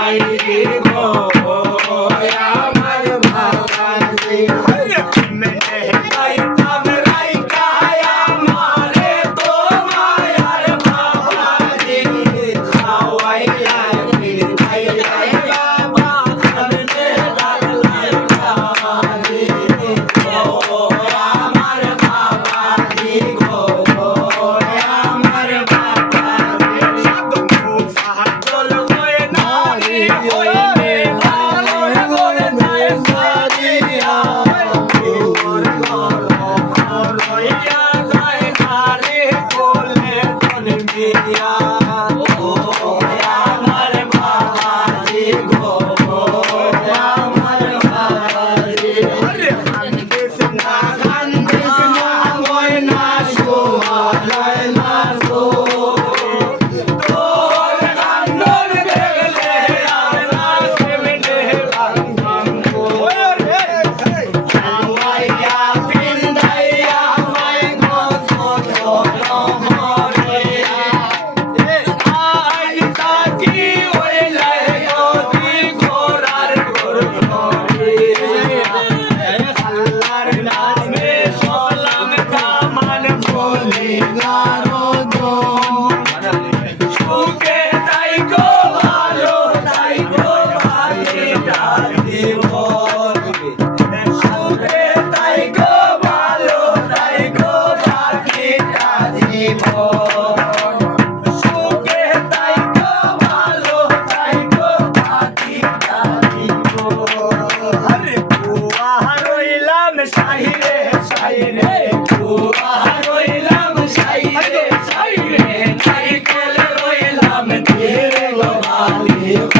নাই গো Lord. Yeah.